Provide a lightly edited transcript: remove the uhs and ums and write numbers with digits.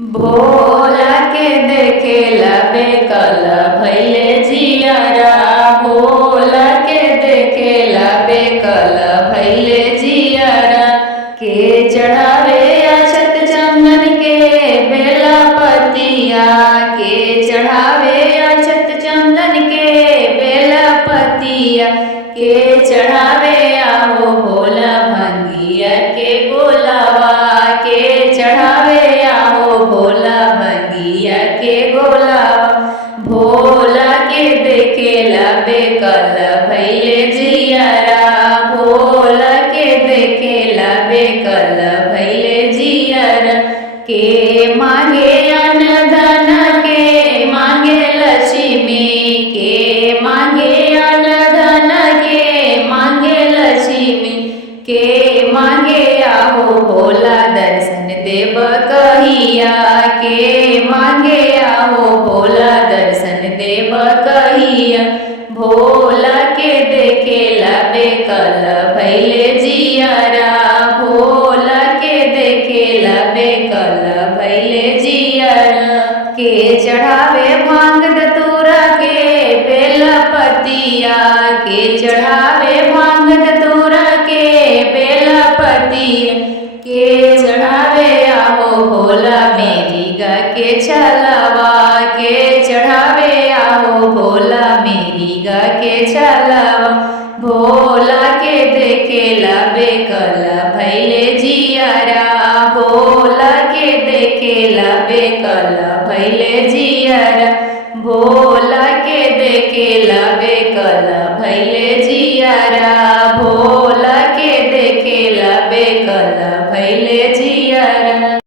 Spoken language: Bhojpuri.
भोला के देखेला बेकल भैले जियारा। भोला के देखेला बेकल भैले जियारा। के चढ़ावे अक्षत चंदन के बेला पतिया। के चढ़ावे अक्षत चंदन के बेला पतिया। के चढ़ावे आओ भोला भंगिया के गोलावा। के चढ़ावे आओ भोला भंगिया के गोलावा। भोला के देखेला बेकल भैले जियारा। भोला के देखेला बेकल भैले जियारा। के मांगे अन्न धन के मांगे लक्ष्मी। के मांगे अन्न धन के मांगे लक्ष्मी। के मांगे आओ भोला दर्शन देव कहिया। के मांगे आओ भोला दर्शन देव कहिया। भोला के देखेला बेकल भैले जियारा। भोला के देखेला बेकल भैले जियारा। के चढ़ावे भांग धतूरा के बेला पतिया। के चढ़ावे भांग धतूरा के बेला पतिया। के चढ़ावे आओ भोला मेरी गा के छलवा। के चढ़ावे आओ भोला मेरी गा के छलवा। भोला के देखेला बेकल भैले जियारा। भोला के देखेला बेकल भैले जियारा। भोला के देखेला बेकल भैले जियारा। भोला के देखेला बेकल भैले